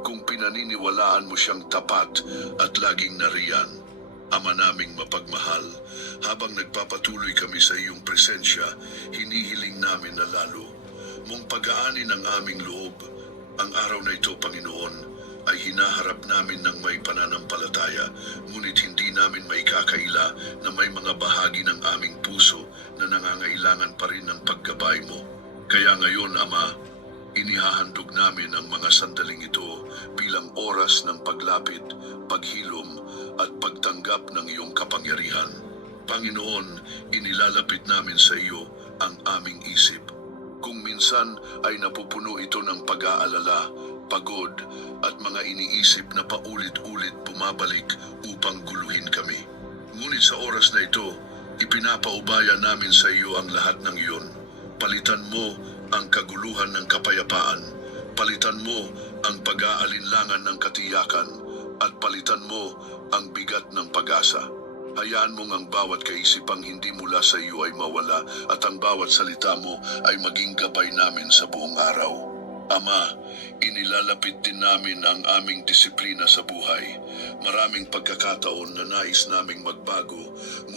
Kung pinaniniwalaan mo siyang tapat at laging nariyan. Ama naming mapagmahal, habang nagpapatuloy kami sa iyong presensya, hinihiling namin na lalo mong pagaanin ang aming loob. Ang araw na ito, Panginoon, ay hinaharap namin ng may pananampalataya, ngunit hindi namin maikakaila na may mga bahagi ng aming puso na nangangailangan pa rin ng paggabay mo. Kaya ngayon, Ama, inihahandog namin ang mga sandaling ito bilang oras ng paglapit, paghilom at pagtanggap ng iyong kapangyarihan. Panginoon, inilalapit namin sa iyo ang aming isip. Kung minsan ay napupuno ito ng pag-aalala, pagod at mga iniisip na paulit-ulit bumabalik upang guluhin kami. Ngunit sa oras na ito, ipinapaubaya namin sa iyo ang lahat ng iyon. Palitan mo ang kaguluhan ng kapayapaan. Palitan mo ang pag-aalinlangan ng katiyakan. At palitan mo ang bigat ng pag-asa. Hayaan mong ang bawat kaisipang hindi mula sa iyo ay mawala at ang bawat salita mo ay maging gabay namin sa buong araw. Ama, inilalapit din namin ang aming disiplina sa buhay. Maraming pagkakataon na nais naming magbago, ngunit